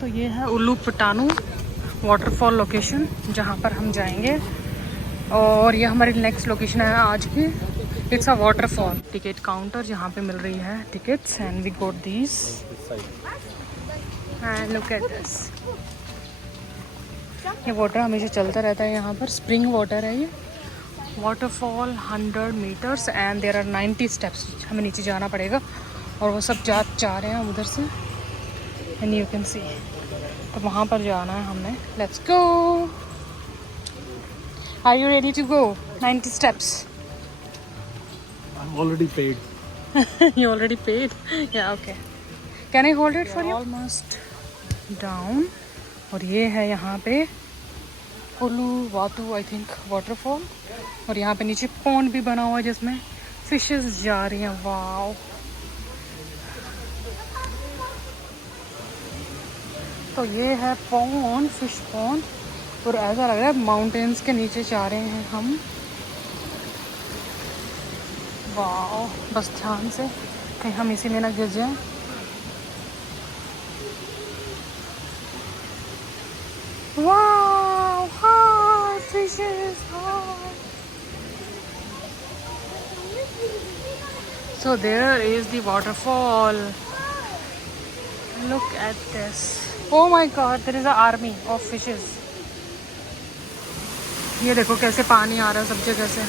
तो ये है उल्लू पटानू वाटरफॉल लोकेशन जहाँ पर हम जाएंगे, और ये हमारी नेक्स्ट लोकेशन है आज की। It's a waterfall. Ticket counter जहाँ पे मिल रही है tickets, and we got these and look at this. ये वाटर हमेशा चलता रहता है यहाँ पर, स्प्रिंग वाटर है ये। Waterfall 100 meters and there are 90 steps. हमें नीचे जाना पड़ेगा और वो सब जा रहे हैं उधर से, एंड यू कैन सी। तो वहाँ पर जाना है हमने। Let's go. Are you ready to go 90 steps? I'm already paid. You already paid? Yeah, okay. Can I hold it for you? Almost down. और ये है यहाँ पे उल्लू वाटू आई थिंक वाटरफॉल, और यहाँ पे नीचे पॉन्ड भी बना हुआ है जिसमें फिशेस जा रही हैं। वाओ, तो ये है पॉन्ड, फिश पॉन्ड, और ऐसा लग रहा है माउंटेन्स के नीचे जा रहे हैं हम। वाओ, बस ध्यान से कहीं हम इसी में ना गिर जाएं। Wow, hi fishes, hi. So there is the waterfall. Look at this. Oh my God, there is an army of fishes. ये देखो कैसे पानी आ रहा है सब जगह से।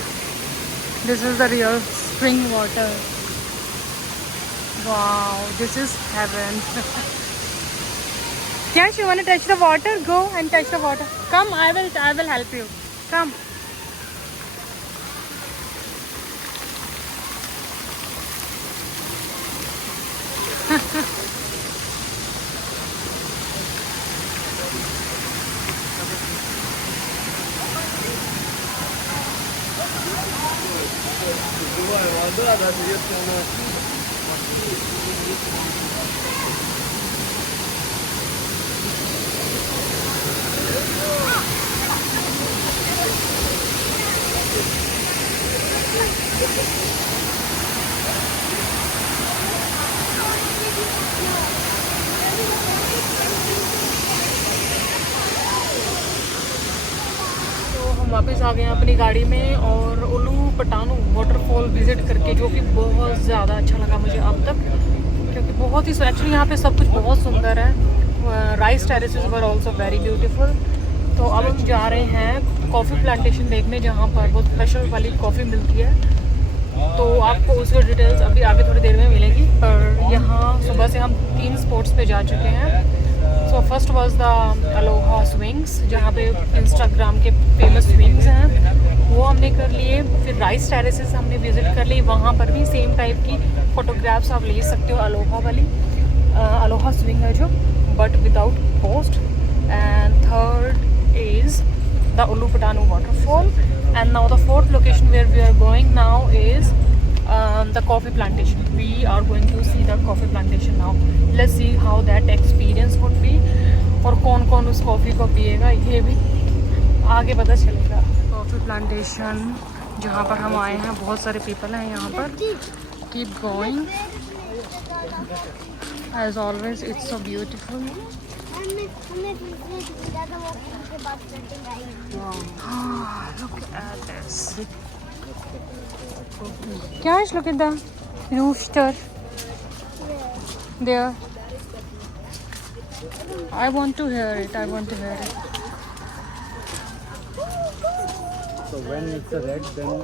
This is the real spring water. Wow, this is heaven. Yash, you want to touch the water? Go and touch the water. Come, I will help you. Come. वापस आ गए हैं अपनी गाड़ी में, और उल्लू पटानू वाटरफॉल विजिट करके, जो कि बहुत ज़्यादा अच्छा लगा मुझे अब तक, क्योंकि बहुत ही एक्चुअली यहाँ पे सब कुछ बहुत सुंदर है। Rice terraces were also very beautiful. तो अब हम जा रहे हैं कॉफ़ी प्लांटेशन देखने, जहाँ पर बहुत स्पेशल वाली कॉफ़ी मिलती है। तो आपको उसकी डिटेल्स अभी आगे थोड़ी देर में मिलेगी। पर यहाँ सुबह से हम 3 स्पॉट्स पे जा चुके हैं। So first was the Aloha swings, जहाँ पे इंस्टाग्राम के फेमस स्विंग्स हैं, वो हमने कर लिए। फिर राइस टेरेसेस हमने विजिट कर ली, वहाँ पर भी सेम टाइप की फ़ोटोग्राफ्स आप ले सकते हो। अलोहा वाली अलोहा स्विंग है जो, but without cost. And third is the Ulu Petanu waterfall. And now the fourth location where we are going now is the coffee plantation. We are going to see the coffee plantation now. Let's see how that experience would be, और कौन कौन उस coffee को पिएगा ये भी आगे पता चलेगा। कॉफ़ी प्लांटेशन जहाँ पर हम आए हैं, बहुत सारे पीपल हैं यहाँ पर। Keep going as always, it's so beautiful. Look at this. Guys, look at the rooster there. I want to hear it. So when it's a red, then you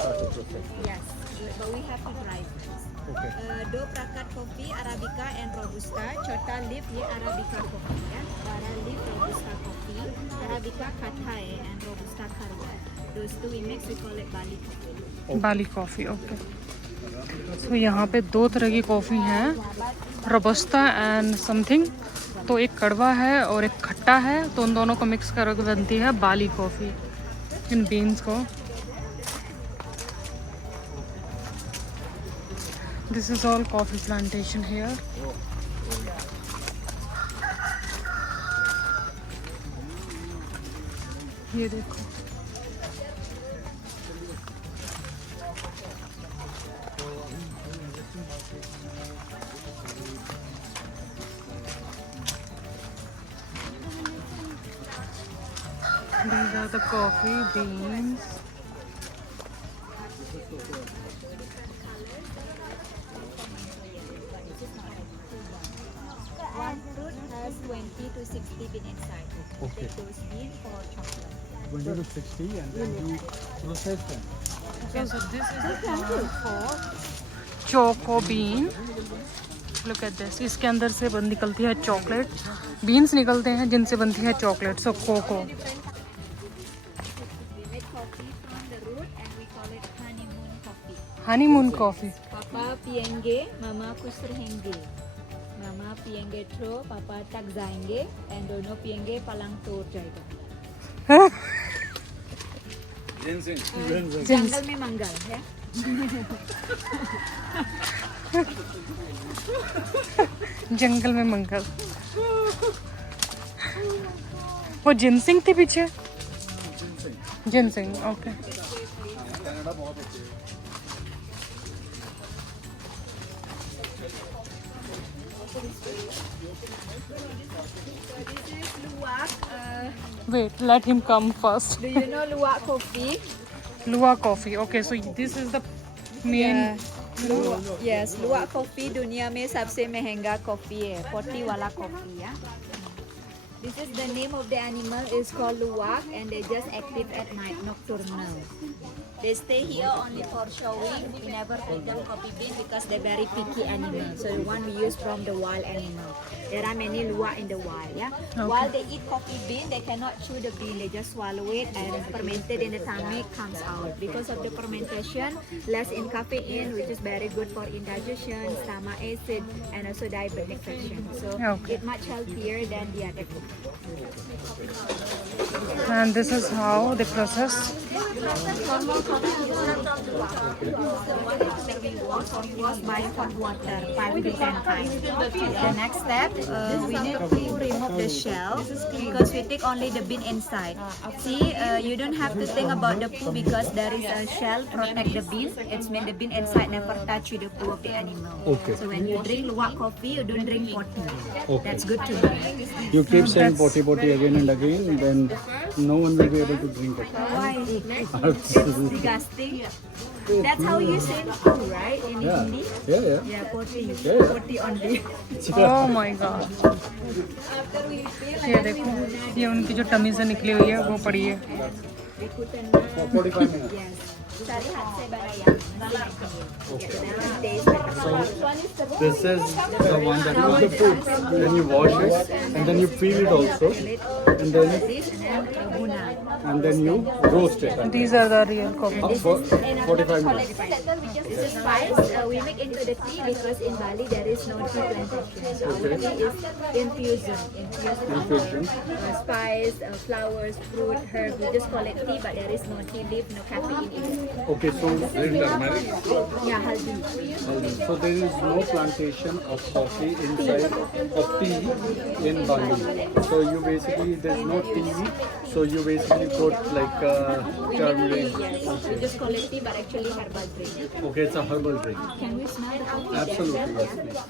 start the process. Yes, but we have to dry first. Okay. Do Prakat coffee, Arabica and Robusta. Chota leaf ye Arabica coffee. Yeah? Bara leaf Robusta coffee. Arabica Kathai and Robusta Karwa. Those two we mix, we call it Bali coffee. Bali coffee, okay. तो यहाँ पे 2 तरह की coffee हैं, robusta and something. तो एक कड़वा है और एक खट्टा है, तो उन दोनों को मिक्स करके बनती है बाली कॉफ़ी। इन बीन्स को। This is all coffee plantation here. ये देखो, These are the coffee beans. One fruit has 20 to 60 bean inside. Okay. Take those bean for chocolate. 20 to 60 and then you process them. Okay, so this is the plant for choco bean. Look at this. इसके अंदर से निकलती है chocolate. Beans निकलते हैं जिनसे बनती है chocolate. So cocoa. We make coffee from the root and we call it honeymoon coffee. Honeymoon coffee. Papa pienge, mama खुश रहेंगे. Mama pienge throw, papa तक जाएंगे and दोनों पियेंगे पलंग तोड़ जाएगा. जंगल में मंगल है. जंगल में मंगल. वो जिनसिंग थी पीछे. Ginseng. Okay. This is luwak. Wait, let him come first. Do you know luwak coffee? Luwak coffee. Okay, so this is the main. Yes, luwak coffee दुनिया में सबसे महंगा कॉफी है. 40 वाला कॉफी है. This is the name of the animal is called luwak and they just active at night, nocturnal. They stay here only for showing. We never feed them coffee bean because they're very picky animals. So the one we use from the wild animal. There are many luwak in the wild, yeah. While they eat coffee bean, they cannot chew the bean. They just swallow it and fermented in the tummy comes out. Because of the fermentation, less in caffeine, which is very good for indigestion, stomach acid, and also diabetic patient. So Okay. it's much healthier than the other coffee. And this is how they process. Wash by hot water 5 to 10 times. The next step, we need to remove the shell because we take only the bean inside. See, you don't have to think about the poo because there is a shell protect the bean. It's mean the bean inside never touch with the poo of the animal. Okay. So when you drink luwak coffee, you don't drink potty. Okay. That's good to know. You keep saying potty potty again and again, then no one will be able to drink it. Why? It's disgusting. That's how you say poo, right? In Yeah. Hindi? Yeah. Yeah, potty. Yeah. Potty only. Oh my god. ये देखो, ये उनकी जो tummy से निकली हुई है वो पड़ी है. For 45 minutes. Yes. Cari hat saya baraya. This is the one that is the food. Then you wash it and then you peel it also and then you roast it. These are the real coffee. For 45 minutes. This is spice. We make into the tea because in Bali there is no tea plantation. So our tea is infusion. Infusion. Spice, flowers, fruit, herb. We just call it tea, but there is no tea leaf, no caffeine in it. Okay, so Yeah, haldi. so there is no plantation of coffee inside of tea in Bali. So you basically there's no tea. So you basically put like turmeric. Yes, we just call it tea, but actually herbal drink. Okay, it's a herbal drink. Can we smell the coffee? Absolutely, yes, please.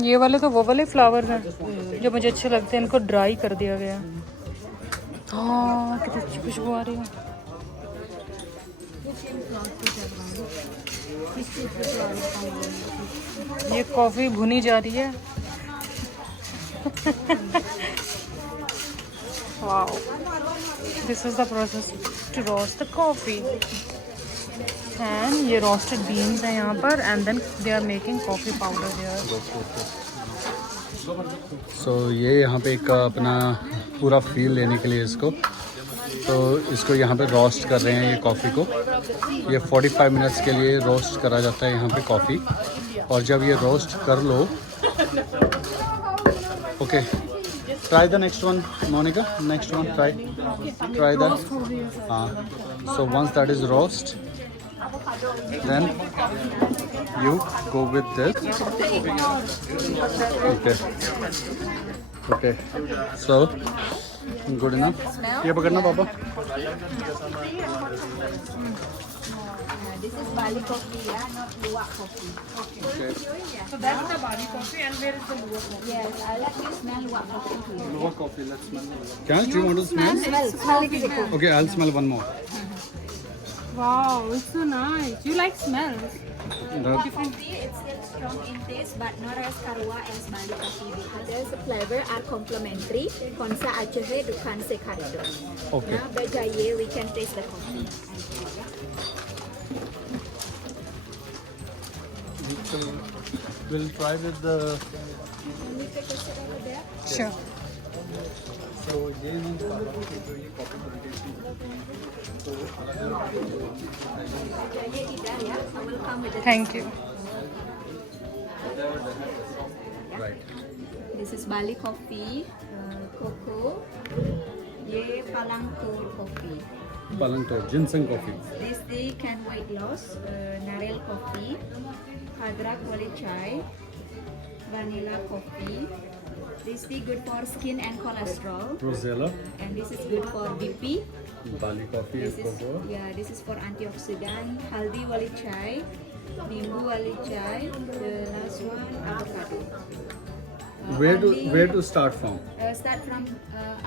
ये वाले तो वो वाले flower हैं जो मुझे अच्छे लगते हैं. इनको ड्राई कर दिया गया. हाँ, कितनी अच्छी खुशबू आ रही है. ये कॉफी भुनी जा रही है. Wow. This is the process to roast the coffee. And ये रोस्टेड बीन्स हैं यहाँ पर. And then they are making coffee powder here. So ये यहाँ पे एक अपना पूरा फील लेने के लिए इसको इसको यहाँ पे रोस्ट कर रहे हैं ये कॉफ़ी को. ये 45 मिनट्स के लिए रोस्ट करा जाता है यहाँ पे कॉफ़ी. और जब ये रोस्ट कर लो, okay, try the next one Monica. Next one try the. हाँ, so once that is roast then you go with this. Okay, so good enough. ये पकड़ना पापा। This is Bali coffee, yeah, not luwak coffee. Okay. So that's the Bali coffee and where is the Luwak coffee? Yes, I let you smell luwak coffee too. Luwak coffee. Let's smell. Can do you want to smell? Smell it. Okay, I'll smell one more. Wow, it's so nice. You like smells? That- Coffee, it's still strong in taste, but not as karwa as Bali coffee because there's a flavor are complementary. Konsa achahe dukan se kharido. Okay. Now, bajaye, we can taste the coffee. We'll try with the. Can we take a sip over there? Sure. So ये हम पापा की जो ये coffee plantation तो Bajaye ida, yeah. I will come with the Thank you. right. This is Bali coffee, cocoa. Ye palang toad coffee. Palang toad, ginseng coffee. This the can weight loss, narel coffee, Hadra Koli chai, vanilla coffee. This the good for skin and cholesterol, Rosella, and this is good for BP. Bali coffee This and is cocoa. this is for antioxidant. Haldi wali chai, nimbu wali chai. The last one avocado. Where to start from? Start from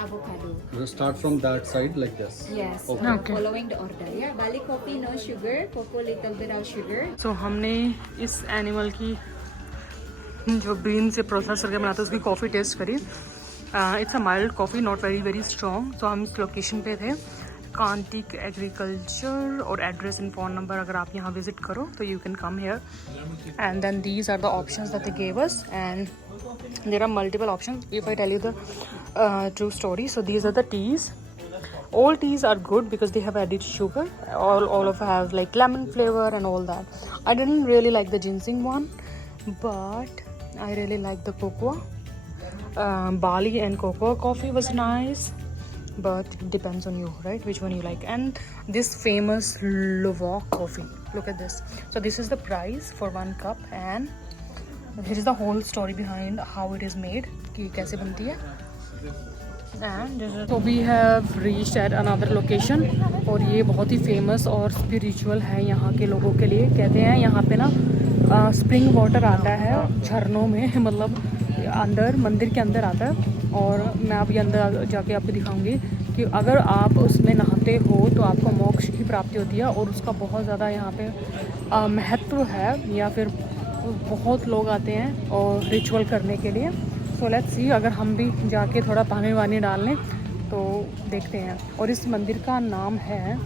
avocado. We'll start from that side like this. Yes. Okay. Okay. Following the order. Yeah. Bali coffee no sugar. Cocoa little without sugar. So हमने इस animal की जो been से process करके बनाते हैं उसकी coffee taste करी। It's a mild coffee, not very strong. तो हम इस लोकेशन पे थे, कांटिक एग्रीकल्चर, और एड्रेस एंड फ़ोन नंबर अगर आप यहाँ विजिट करो तो you can come here. And then these are the options that they gave us, and there are multiple options if I tell you the true story. So these are the teas. All teas are good because they have added sugar. All of have like lemon flavor and all that. I didn't really like the ginseng one, but I really like the cocoa. Bali and cocoa coffee was nice, but it depends on you, right? Which one you like. And this famous Luwak coffee. Look at this. So this is the price for 1 cup, and here is the whole story behind how it is made. कि कैसे बनती है. And so we have reached at another location, और ये बहुत ही famous और spiritual है यहाँ के लोगों के लिए। कहते हैं यहाँ पे ना स्प्रिंग वाटर आता है झरनों में, मतलब अंदर मंदिर के अंदर आता है। और मैं अभी अंदर जाके आपको दिखाऊंगी कि अगर आप उसमें नहाते हो तो आपको मोक्ष की प्राप्ति होती है, और उसका बहुत ज़्यादा यहाँ पे महत्व है, या फिर बहुत लोग आते हैं और रिचुअल करने के लिए। सो लेट्स सी, अगर हम भी जाके थोड़ा पानी वानी डाल लें तो देखते हैं। और इस मंदिर का नाम है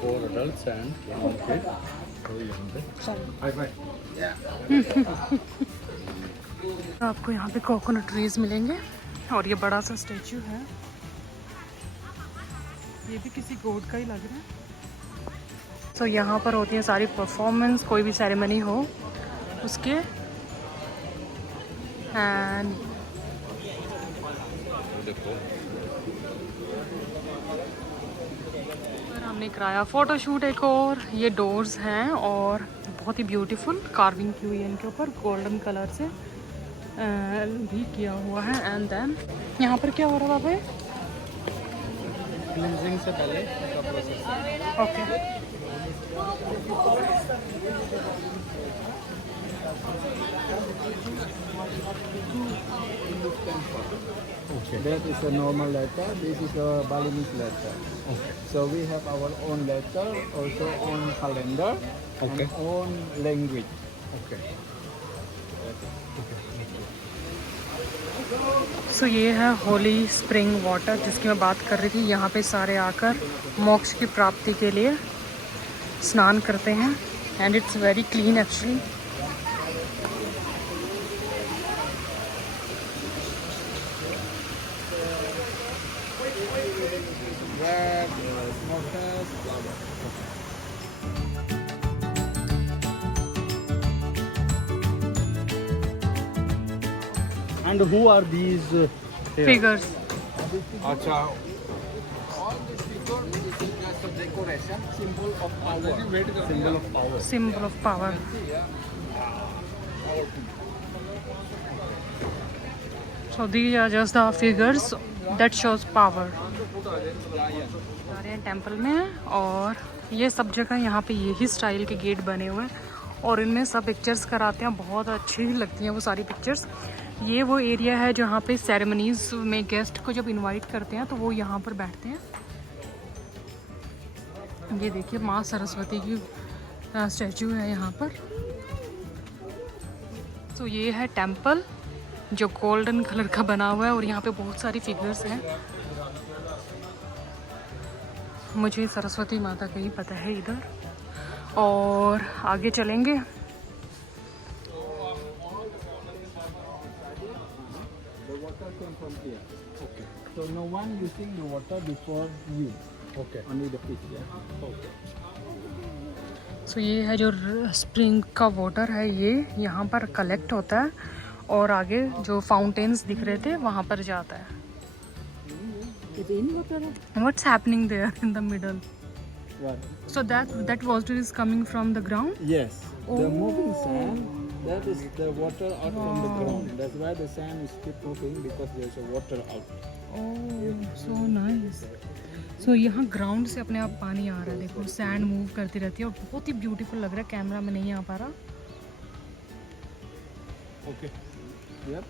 Four adults and one kid. आपको यहाँ पे कोकोनट ट्रीज मिलेंगे, और ये बड़ा सा स्टैचू है, ये भी किसी गॉड का ही लग रहा है। तो यहाँ पर होती हैं सारी परफॉर्मेंस, कोई भी सेरेमनी हो उसके। एंड हमने कराया फ़ोटोशूट एक, और ये डोर्स हैं और बहुत ही ब्यूटीफुल कार्विंग की हुई है इनके ऊपर, गोल्डन कलर से भी किया हुआ है। एंड देन यहाँ पर क्या हो रहा है बाबा? क्लींजिंग से पहले का process. Okay. Okay. That is a normal letter. This is a Balinese letter. Okay. So we have our own letter, also own calendar, Okay. and own language. Okay. सो ये है होली स्प्रिंग वाटर जिसकी मैं बात कर रही थी। यहाँ पे सारे आकर मोक्ष की प्राप्ति के लिए स्नान करते हैं, and it's very clean actually. Red, smokers, flower. And who are these? Here? Figures Acha. All these figures, this is symbol of power. Symbol of power. Symbol of power. So these are just the figures that shows power. हमारे temple में, और ये सब जगह यहाँ पे यही style के गेट बने हुए हैं और इनमें सब पिक्चर्स कराते हैं, बहुत अच्छी लगती हैं वो सारी पिक्चर्स। ये वो एरिया है जहाँ पे सेरेमनीज में गेस्ट को जब इनवाइट करते हैं तो वो यहाँ पर बैठते हैं। ये देखिए माँ सरस्वती की स्टैचू है यहाँ पर। तो ये है टेंपल जो गोल्डन कलर का बना हुआ है और यहाँ पे बहुत सारी फिगर्स हैं। मुझे सरस्वती माता का ही पता है इधर, और आगे चलेंगे। The water came from here. Okay. So no one using the water before you. Okay. Only the fish. Yeah. Okay. सो ये है जो स्प्रिंग का वाटर है, ये यहाँ पर कलेक्ट होता है और आगे जो फाउंटेन्स दिख रहे थे वहाँ पर जाता है। What's happening there in the middle? What? So that water is coming from the ground? Yes. Oh. The moving sand. That is the water out from the ground. That's why the sand is keep moving because there's a water out. Oh, so nice. So यहाँ ground से अपने आप पानी आ रहा है, देखो sand move करती रहती है और बहुत ही ब्यूटीफुल लग रहा है, कैमरा में नहीं आ पा रहा। Okay. Yep.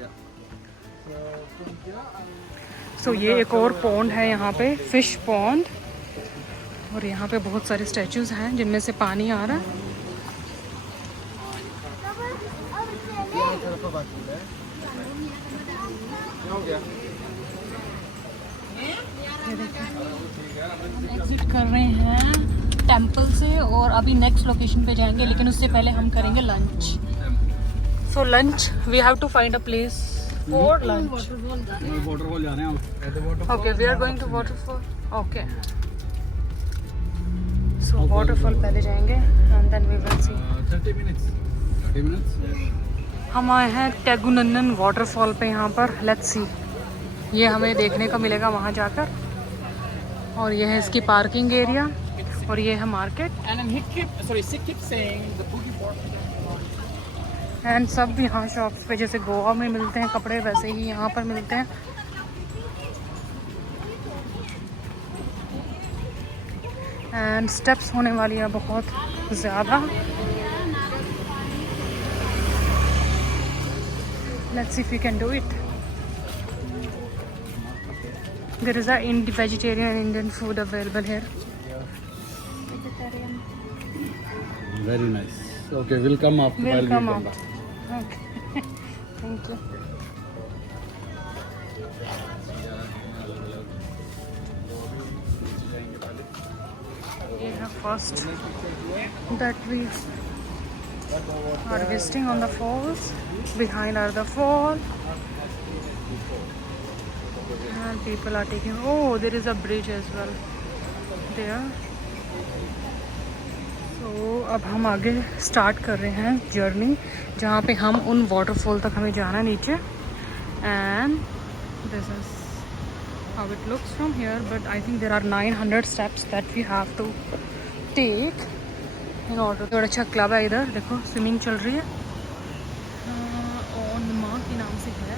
Yeah. So from here, सो ये एक और पॉन्ड है यहाँ पे, फिश पॉन्ड, और यहाँ पे बहुत सारे स्टैचूज हैं जिनमें से पानी आ रहा है। हम एग्जिट कर रहे हैं टेंपल से और अभी नेक्स्ट लोकेशन पे जाएंगे, लेकिन उससे पहले हम करेंगे lunch. So lunch we have to find a place for lunch. waterfall जा रहे हैं हम. At the waterfall. Okay, we are going to waterfall. Okay. So waterfall पहले जाएंगे and then we will see. 30 minutes. 30 minutes. Yes. हम आए हैं टेगुनन्नन waterfall पे यहाँ पर। लेट्स सी, ये हमें देखने को मिलेगा वहाँ जाकर। और ये है इसकी पार्किंग एरिया और ये है market. And he keeps saying the boogie board. And सब यहाँ शॉप्स पे जैसे गोवा में मिलते हैं कपड़े, वैसे ही यहाँ पर मिलते हैं। एंड स्टेप्स होने वाली है बहुत ज़्यादा। Let's see if you can do it. There is a vegetarian and Indian food available here. Very nice. Okay, we'll come after. We'll while come we out. back. Okay. Thank you. ये है first that we are visiting on the falls. Behind are the fall. And people are taking. Oh, there is a bridge as well there. तो अब हम आगे start कर रहे हैं journey, जहाँ पे हम उन वाटरफॉल तक हमें जाना है नीचे। And this is how it looks from here, but I think there are 900 steps that we have to take in order. थोड़ा अच्छा क्लब है इधर, देखो स्विमिंग चल रही है, ऑन माँ के नाम से है।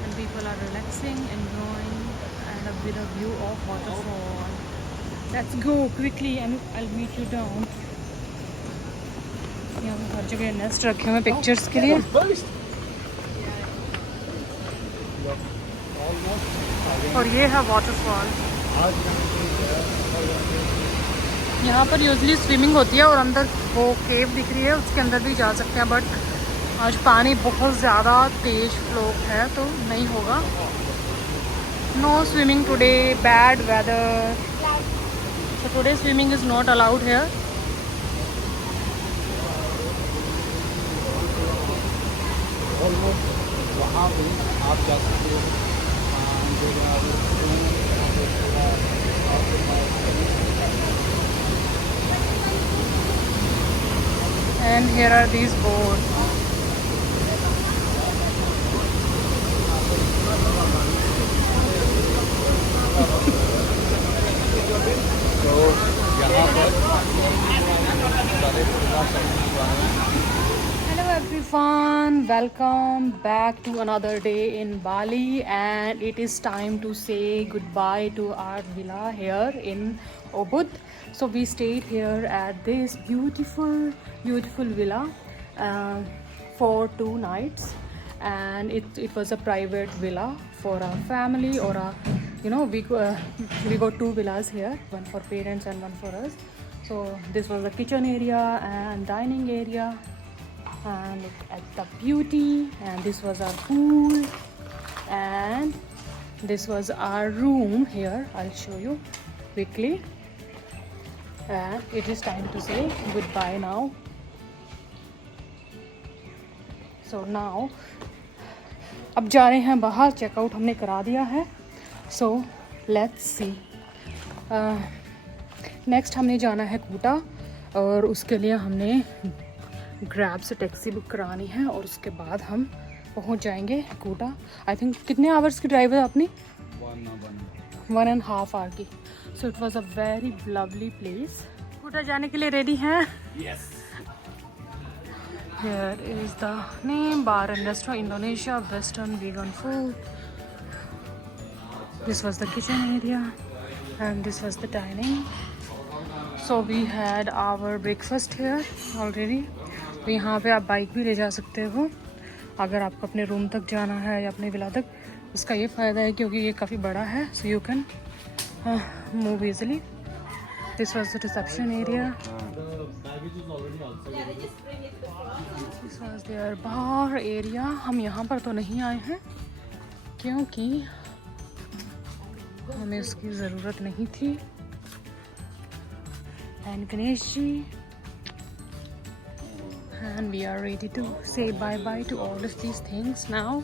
And people are relaxing, enjoying and with a view of waterfall. Let's go quickly and I will meet you down. यहाँ पे हर जगह नेस्ट रखे हुए पिक्चर्स के लिए। और ये है वाटरफॉल। यहाँ पर यूजली स्विमिंग होती है और अंदर वो केव दिख रही है, उसके अंदर भी जा सकते हैं, बट आज पानी बहुत ज़्यादा तेज फ्लो है तो नहीं होगा। No swimming today, bad weather, so today swimming is not allowed here. Almost वहाँ पे आप जा सकते हो। And here are these boats. So Hello everyone, welcome back to another day in Bali, and it is time to say goodbye to our villa here in Ubud. So we stayed here at this beautiful villa for 2 nights, and it was a private villa for our family, or we got 2 villas here, one for parents and one for us. So this was the kitchen area and dining area, and look at the beauty. And this was our pool, and this was our room here. I'll show you quickly. And it is time to say goodbye now. So now अब जा रहे हैं बाहर, checkout हमने करा दिया है. So let's see. Next हमने जाना है कूटा, और उसके लिए हमने ग्रैब से टैक्सी बुक करानी है, और उसके बाद हम पहुंच जाएंगे कूटा. आई थिंक कितने आवर्स की ड्राइव है अपनी? 1.5 आवर की. So it was a very lovely place. कूटा जाने के लिए रेडी हैं? Yes. Here is the name, bar and restaurant, Indonesia, Western vegan food. This was the kitchen area, and this was the dining. So we had our breakfast here already. तो यहाँ पे आप bike भी ले जा सकते हो अगर आपको अपने रूम तक जाना है या अपने विला तक. इसका ये फ़ायदा है क्योंकि ये काफ़ी बड़ा है, so you can move easily. This was the reception area. This was their bar area. हम यहाँ पर तो नहीं आए हैं क्योंकि हमें उसकी ज़रूरत नहीं थी. And Ganesh ji, and we are ready to say bye bye to all of these things now.